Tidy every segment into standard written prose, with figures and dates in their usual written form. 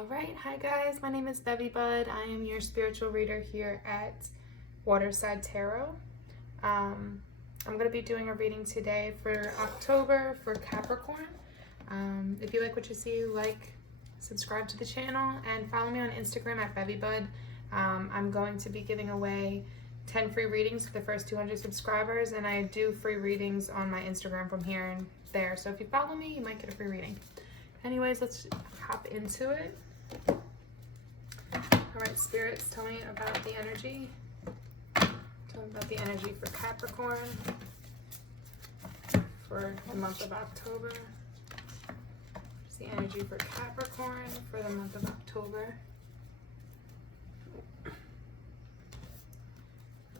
Alright, hi guys, my name is Bevy Bud. I am your spiritual reader here at Waterside Tarot. I'm going to be doing a reading today for October for Capricorn. If you like what you see, like, subscribe to the channel, and follow me on Instagram at BevyBud. I'm going to be giving away 10 free readings for the first 200 subscribers, and I do free readings on my Instagram from here and there. So if you follow me, you might get a free reading. Anyways, let's hop into it. Alright, spirits, tell me about the energy. Tell me about the energy for Capricorn for the month of October. What's the energy for Capricorn for the month of October?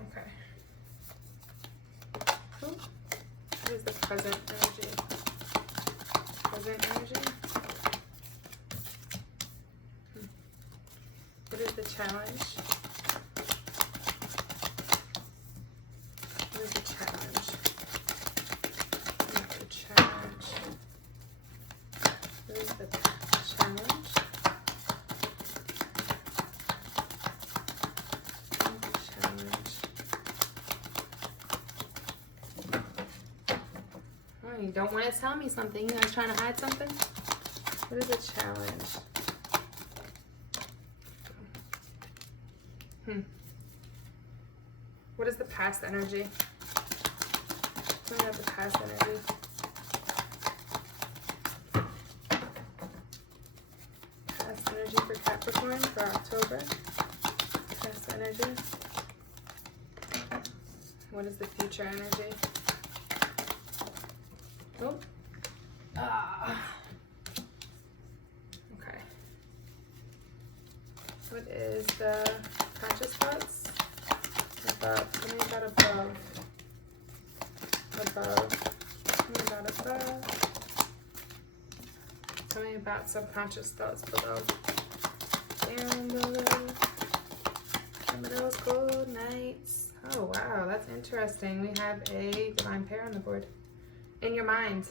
Okay. What is the present energy? Present energy? What is the challenge? What is the challenge? What is the challenge? What is the challenge? What is the challenge? Oh, you don't want to tell me something. You guys trying to hide something? What is the challenge? What is the past energy? Tell me about the past energy. Past energy for Capricorn for October. Past energy. What is the future energy? Oh. Okay. What is the conscious thoughts? Tell me about above. Above. Tell me about above. Tell me about subconscious thoughts below. Down below. Some of those cold nights. Oh wow, that's interesting. We have a divine pair on the board. In your mind.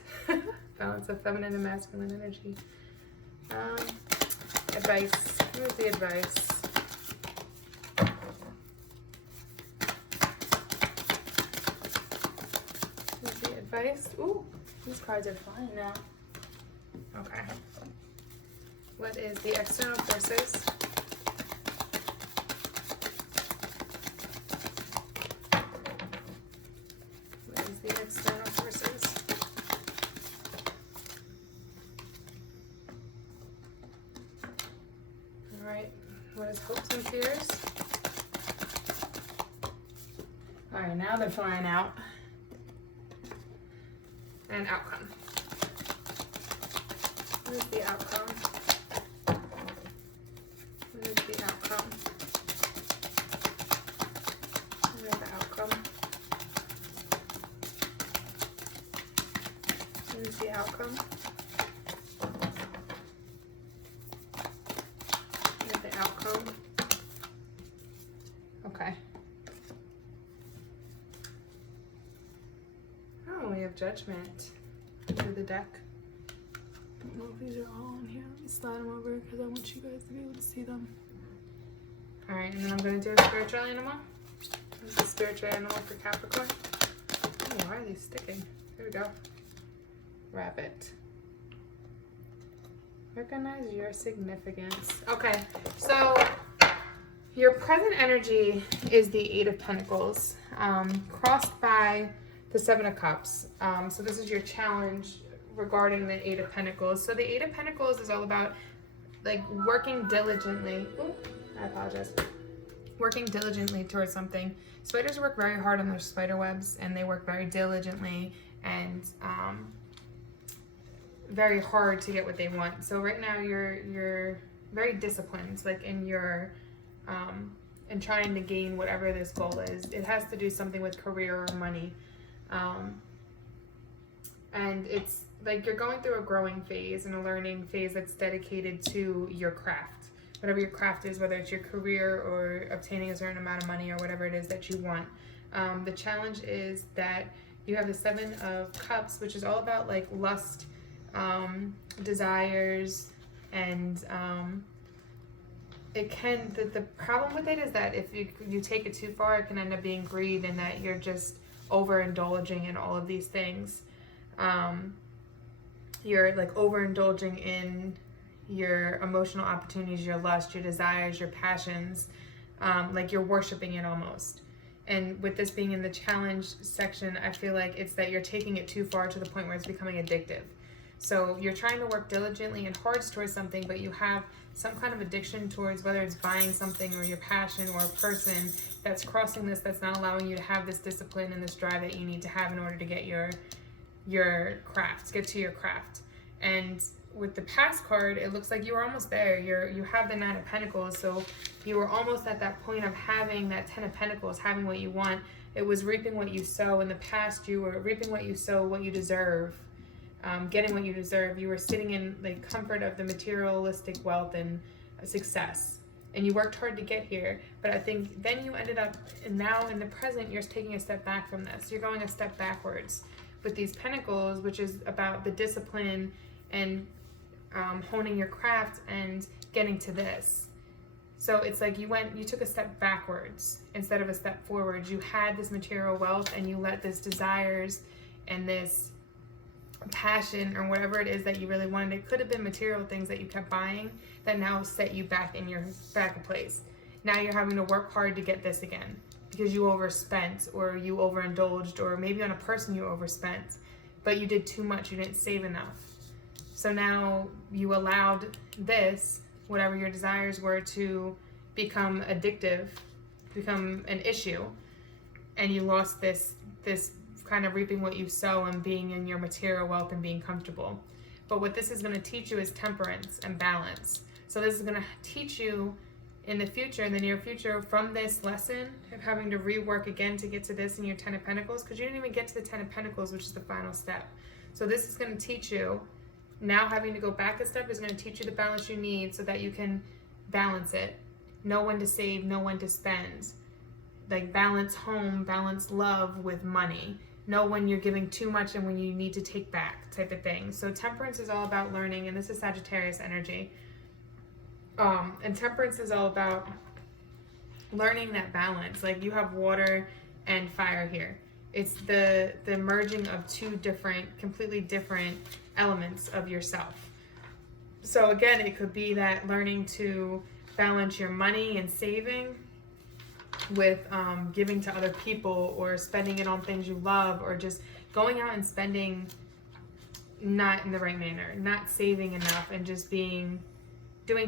Balance of feminine and masculine energy. Advice. Here's the advice. Advice. Ooh, these cards are flying now. Okay. What is the external forces? What is the external forces? Alright. What is hopes and fears? Alright, now they're flying out. And outcome. What is the outcome? What is the outcome? What is the outcome? What is the outcome? What is the outcome? Okay. Oh, we have judgment through the deck. I don't know if these are all in here. Let me slide them over because I want you guys to be able to see them. Alright, and then I'm going to do a spiritual animal. This is a spiritual animal for Capricorn. Oh, why are these sticking? Here we go. Rabbit. Recognize your significance. Okay, so your present energy is the Eight of Pentacles, crossed by the Seven of Cups. So this is your challenge regarding the Eight of Pentacles. So the Eight of Pentacles is all about like working diligently. Ooh, I apologize. Working diligently towards something. Spiders work very hard on their spider webs, and they work very diligently and very hard to get what they want. So right now you're very disciplined, like in your in trying to gain whatever this goal is. It has to do something with career or money. And it's like you're going through a growing phase and a learning phase that's dedicated to your craft. Whatever your craft is, whether it's your career or obtaining a certain amount of money or whatever it is that you want. The challenge is that you have the Seven of Cups, which is all about like lust, desires, and the problem with it is that if you take it too far, it can end up being greed, and that you're just overindulging in all of these things. You're like overindulging in your emotional opportunities, your lust, your desires, your passions, like you're worshiping it almost. And with this being in the challenge section, I feel like it's that you're taking it too far to the point where it's becoming addictive. So you're trying to work diligently and hard towards something, but you have some kind of addiction towards whether it's buying something or your passion or a person that's crossing this, that's not allowing you to have this discipline and this drive that you need to have in order to get your craft, get to your craft. And with the past card, it looks like you were almost there. You have the Nine of Pentacles, so you were almost at that point of having that Ten of Pentacles, having what you want. It was reaping what you sow. In the past, you were reaping what you sow, what you deserve, getting what you deserve. You were sitting in the comfort of the materialistic wealth and success, and you worked hard to get here. But I think then you ended up, and now in the present, you're taking a step back from this. You're going a step backwards with these Pentacles, which is about the discipline and honing your craft and getting to this. So it's like you took a step backwards instead of a step forwards. You had this material wealth and you let this desires and this passion or whatever it is that you really wanted. It could have been material things that you kept buying that now set you back in your back place. Now you're having to work hard to get this again because you overspent or you overindulged, or maybe on a person you overspent, but you did too much. You didn't save enough. So now you allowed this, whatever your desires were, to become addictive, become an issue, and you lost this kind of reaping what you sow and being in your material wealth and being comfortable. But what this is going to teach you is temperance and balance. So this is going to teach you in the future, in the near future, from this lesson of having to rework again to get to this in your Ten of Pentacles, because you didn't even get to the Ten of Pentacles, which is the final step. So this is going to teach you, now having to go back a step is going to teach you the balance you need so that you can balance it. Know when to save, know when to spend. Like balance home, balance love with money. Know when you're giving too much and when you need to take back, type of thing. So temperance is all about learning, and this is Sagittarius energy. And temperance is all about learning that balance. Like you have water and fire here. It's the merging of two different, completely different elements of yourself. So again, it could be that learning to balance your money and saving with giving to other people, or spending it on things you love, or just going out and spending not in the right manner, not saving enough, and just doing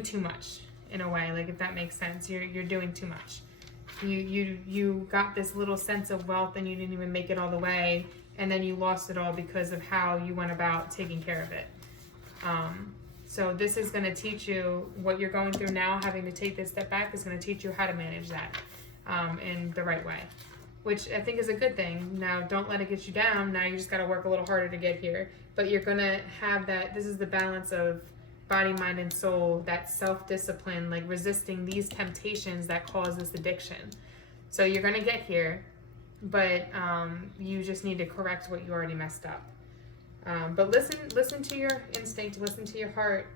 too much in a way. Like if that makes sense, you're doing too much. You got this little sense of wealth and you didn't even make it all the way, and then you lost it all because of how you went about taking care of it. So this is going to teach you what you're going through now. Having to take this step back is going to teach you how to manage that in the right way, which I think is a good thing. Now, don't let it get you down. Now you just got to work a little harder to get here, but you're going to have that. This is the balance of body, mind, and soul, that self-discipline, like resisting these temptations that cause this addiction. So you're going to get here, but you just need to correct what you already messed up. But listen to your instinct, listen to your heart,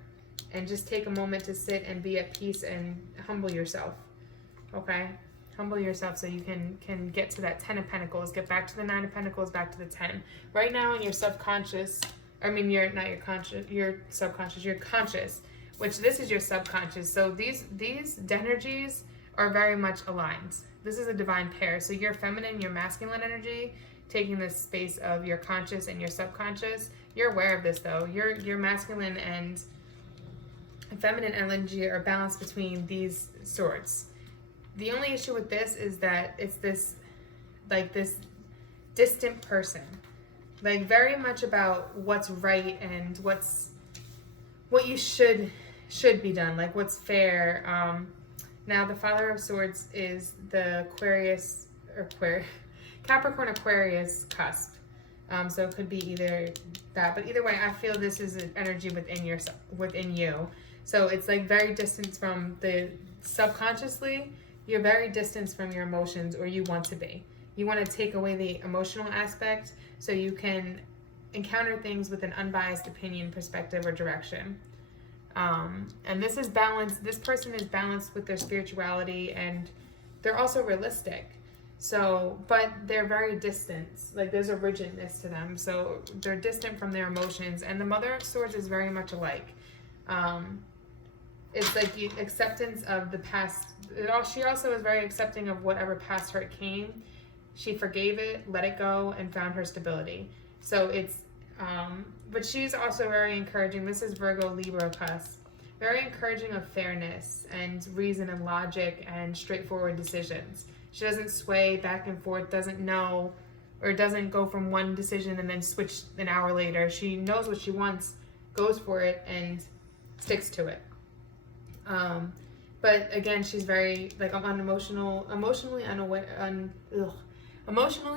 and just take a moment to sit and be at peace and humble yourself. Okay? Humble yourself so you can get to that Ten of Pentacles, get back to the Nine of Pentacles, back to the 10. Right now in your subconscious, you're not your conscious, your subconscious, you're conscious, which this is your subconscious. So these energies are very much aligned. This is a divine pair. So your feminine, your masculine energy, taking this space of your conscious and your subconscious. You're aware of this though. Your masculine and feminine energy are balanced between these swords. The only issue with this is that it's this distant person. Like very much about what's right and what you should be done, like what's fair. Now the Father of Swords is the Capricorn Aquarius cusp. So it could be either that, but either way, I feel this is an energy within you. So it's like very distant from the subconsciously. You're very distant from your emotions, or you want to be. You want to take away the emotional aspect so you can encounter things with an unbiased opinion, perspective, or direction. And this is balanced. This person is balanced with their spirituality, and they're also realistic. So, but they're very distant. Like, there's a rigidness to them. So they're distant from their emotions. And the Mother of Swords is very much alike. It's like the acceptance of the past. She also is very accepting of whatever past hurt came. She forgave it, let it go, and found her stability. So it's, but she's also very encouraging. This is Virgo, Libra, cusp. Very encouraging of fairness and reason and logic and straightforward decisions. She doesn't sway back and forth, doesn't know, or doesn't go from one decision and then switch an hour later. She knows what she wants, goes for it, and sticks to it. But again, she's very like emotionally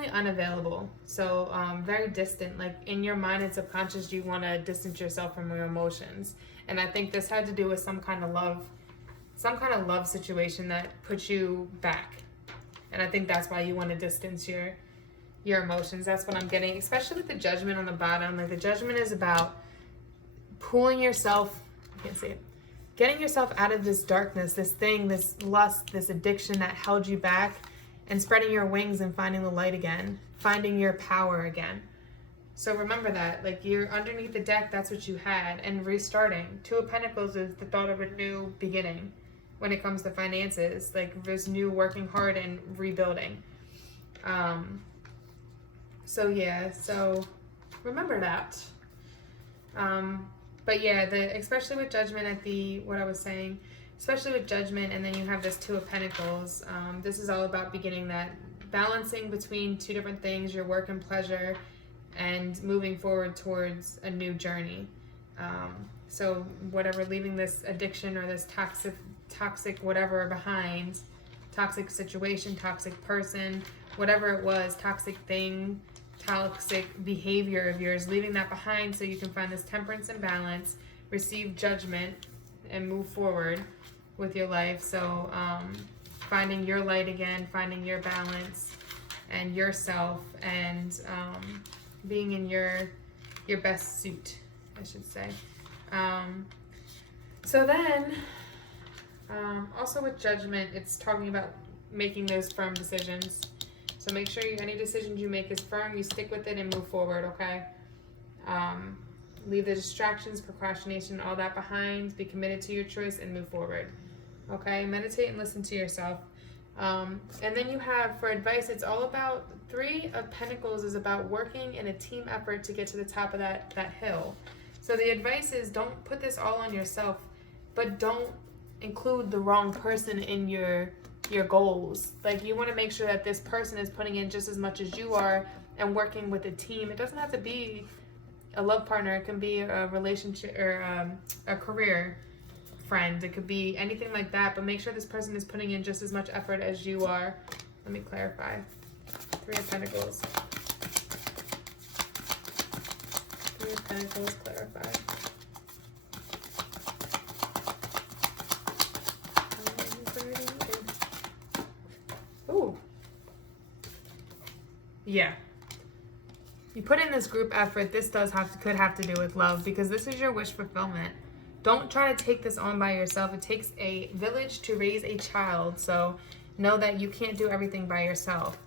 unavailable. So very distant. Like, in your mind and subconscious, you want to distance yourself from your emotions. And I think this had to do with some kind of love situation that puts you back. And I think that's why you want to distance your emotions. That's what I'm getting, especially with the Judgment on the bottom. Like, the Judgment is about pulling yourself, I can't see it, getting yourself out of this darkness, this thing, this lust, this addiction that held you back, and spreading your wings and finding the light again, finding your power again. So remember that, like, you're underneath the deck, that's what you had, and restarting. Two of Pentacles is the thought of a new beginning when it comes to finances. Like, there's new working hard and rebuilding. So yeah, so remember that. But yeah, especially with Judgment what I was saying, especially with Judgment, and then you have this Two of Pentacles. This is all about beginning that balancing between two different things, your work and pleasure, and moving forward towards a new journey. So whatever, leaving this addiction or this toxic whatever behind, toxic situation, toxic person, whatever it was, toxic thing, toxic behavior of yours, leaving that behind so you can find this temperance and balance, receive judgment, and move forward with your life. So finding your light again, finding your balance and yourself, and being in your best suit, I should say. So then also with Judgment, it's talking about making those firm decisions. So make sure any decisions you make is firm, you stick with it and move forward, okay? Leave the distractions, procrastination, all that behind. Be committed to your choice and move forward, okay? Meditate and listen to yourself. And then you have, for advice, it's all about, Three of Pentacles is about working in a team effort to get to the top of that hill. So the advice is, don't put this all on yourself, but don't include the wrong person in your goals. Like, you want to make sure that this person is putting in just as much as you are and working with a team. It doesn't have to be a love partner. It can be a relationship or a career friend. It could be anything like that, but make sure this person is putting in just as much effort as you are. Let me clarify. Three of Pentacles. Three of Pentacles, clarify. Ooh. Yeah. You put in this group effort. This could have to do with love, because this is your wish fulfillment. Don't try to take this on by yourself. It takes a village to raise a child. So know that you can't do everything by yourself.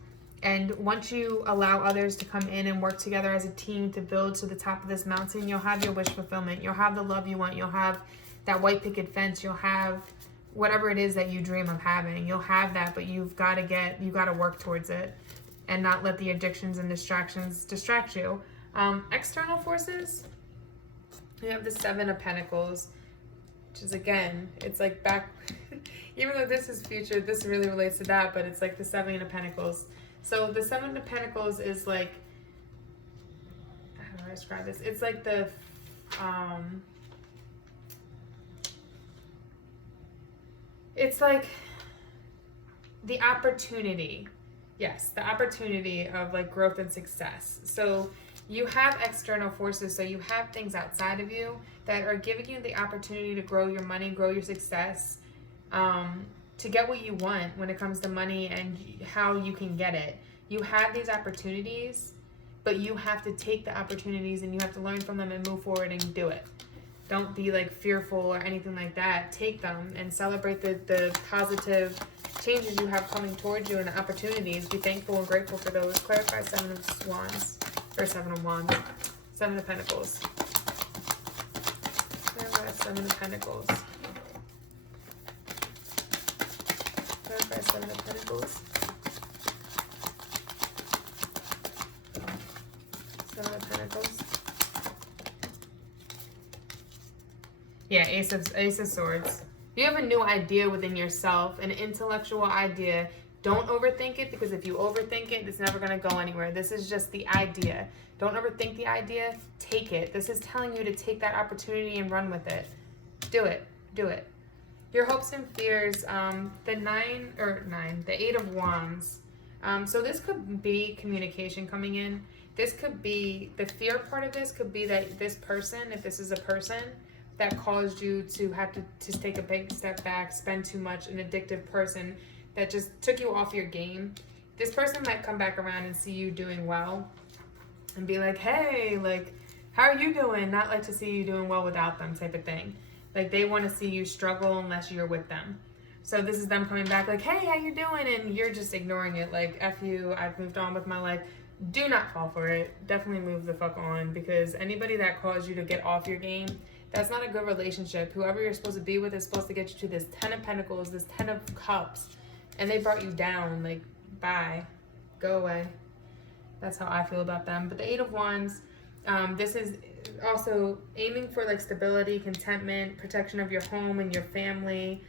And once you allow others to come in and work together as a team to build to the top of this mountain, you'll have your wish fulfillment. You'll have the love you want. You'll have that white picket fence. You'll have whatever it is that you dream of having. You'll have that, but you've got to work towards it and not let the addictions and distractions distract you. External forces, you have the Seven of Pentacles, which is, again, it's like back, even though this is future, this really relates to that, but it's like the Seven of Pentacles. So the Seven of Pentacles is like, how do I describe this? It's like the, it's like the opportunity. Yes, the opportunity of like growth and success. So you have external forces, so you have things outside of you that are giving you the opportunity to grow your money, grow your success, to get what you want when it comes to money and how you can get it. You have these opportunities, but you have to take the opportunities and you have to learn from them and move forward and do it. Don't be like fearful or anything like that. Take them and celebrate the positive changes you have coming towards you and the opportunities. Be thankful and grateful for those. Clarify Seven of Wands, or Seven of Wands, Seven of Pentacles. Clarify Seven of Pentacles. Clarify Seven of Pentacles. Seven of Pentacles. Yeah, Ace of Swords. If you have a new idea within yourself, an intellectual idea, don't overthink it, because if you overthink it, it's never going to go anywhere. This is just the idea. Don't overthink the idea. Take it. This is telling you to take that opportunity and run with it. Do it. Do it. Your hopes and fears, the Eight of Wands. So this could be communication coming in. This could be, the fear part of this could be that this person, if this is a person, that caused you to have to take a big step back, spend too much, an addictive person that just took you off your game. This person might come back around and see you doing well and be like, hey, like, how are you doing? Not like to see you doing well without them type of thing. Like, they want to see you struggle unless you're with them. So this is them coming back like, hey, how you doing? And you're just ignoring it. Like, F you, I've moved on with my life. Do not fall for it. Definitely move the fuck on, because anybody that caused you to get off your game, that's not a good relationship. Whoever you're supposed to be with is supposed to get you to this Ten of Pentacles, this Ten of Cups, and they brought you down. Like, bye. Go away. That's how I feel about them. But the Eight of Wands, this is also aiming for like stability, contentment, protection of your home and your family,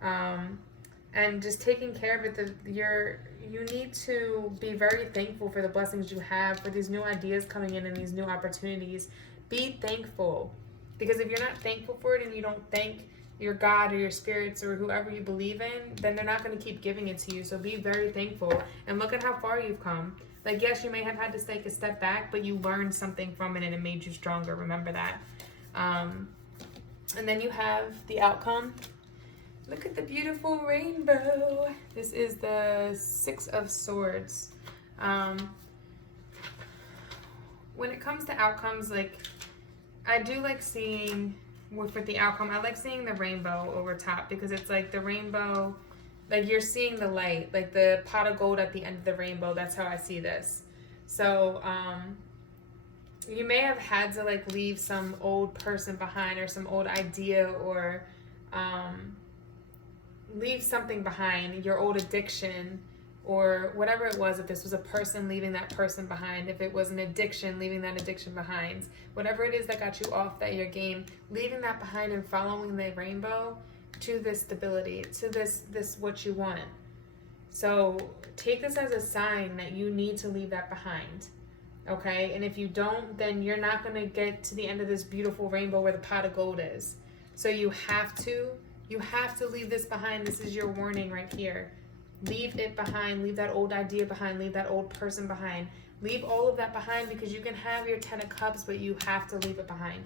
and just taking care of it. You need to be very thankful for the blessings you have, for these new ideas coming in and these new opportunities. Be thankful. Because if you're not thankful for it and you don't thank your God or your spirits or whoever you believe in, then they're not going to keep giving it to you. So be very thankful and look at how far you've come. Like, yes, you may have had to take a step back, but you learned something from it and it made you stronger. Remember that. And then you have the outcome. Look at the beautiful rainbow. This is the Six of Swords. When it comes to outcomes, like, I do like seeing, for the outcome, I like seeing the rainbow over top, because it's like the rainbow, like you're seeing the light, like the pot of gold at the end of the rainbow. That's how I see this. So you may have had to like leave some old person behind, or some old idea, or leave something behind, your old addiction, or whatever it was. If this was a person, leaving that person behind. If it was an addiction, leaving that addiction behind. Whatever it is that got you off your game, leaving that behind and following the rainbow to this stability, to this what you want. So take this as a sign that you need to leave that behind. Okay? And if you don't, then you're not going to get to the end of this beautiful rainbow where the pot of gold is. So you have to leave this behind. This is your warning right here. Leave it behind. Leave that old idea behind. Leave that old person behind. Leave all of that behind, because you can have your Ten of Cups, but you have to leave it behind.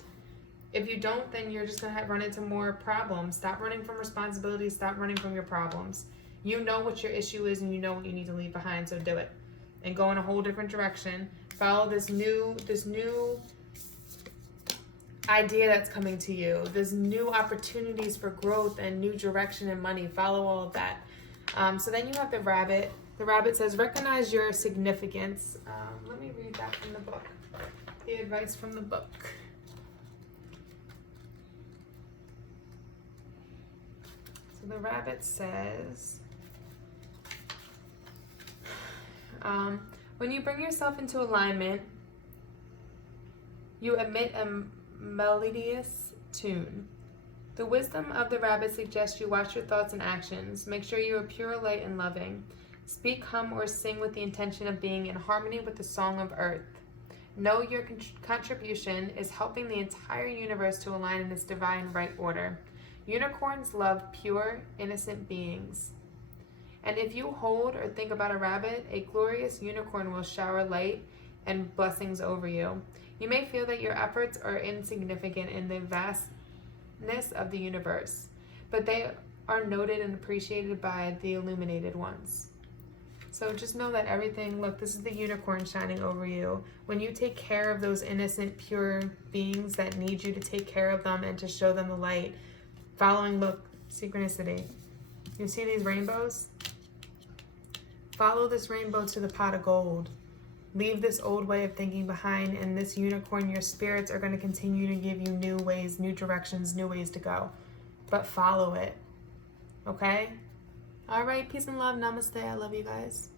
If you don't, then you're just going to run into more problems. Stop running from responsibilities. Stop running from your problems. You know what your issue is, and you know what you need to leave behind, so do it. And go in a whole different direction. Follow this new idea that's coming to you. There's new opportunities for growth and new direction and money. Follow all of that. So then you have the rabbit. The rabbit says, recognize your significance. Let me read that from the book. The advice from the book. So the rabbit says, when you bring yourself into alignment, you emit a melodious tune. The wisdom of the rabbit suggests you watch your thoughts and actions. Make sure you are pure, light, and loving. Speak, hum, or sing with the intention of being in harmony with the song of earth. Know your contribution is helping the entire universe to align in its divine right order. Unicorns love pure, innocent beings. And if you hold or think about a rabbit, a glorious unicorn will shower light and blessings over you. You may feel that your efforts are insignificant in the vastness of the universe, but they are noted and appreciated by the illuminated ones. So just know that everything, look, this is the unicorn shining over you. When you take care of those innocent, pure beings that need you to take care of them and to show them the light, following, look, synchronicity. You see these rainbows? Follow this rainbow to the pot of gold. Leave this old way of thinking behind, and this unicorn, your spirits are going to continue to give you new ways, new directions, new ways to go. But follow it. Okay? All right, peace and love. Namaste. I love you guys.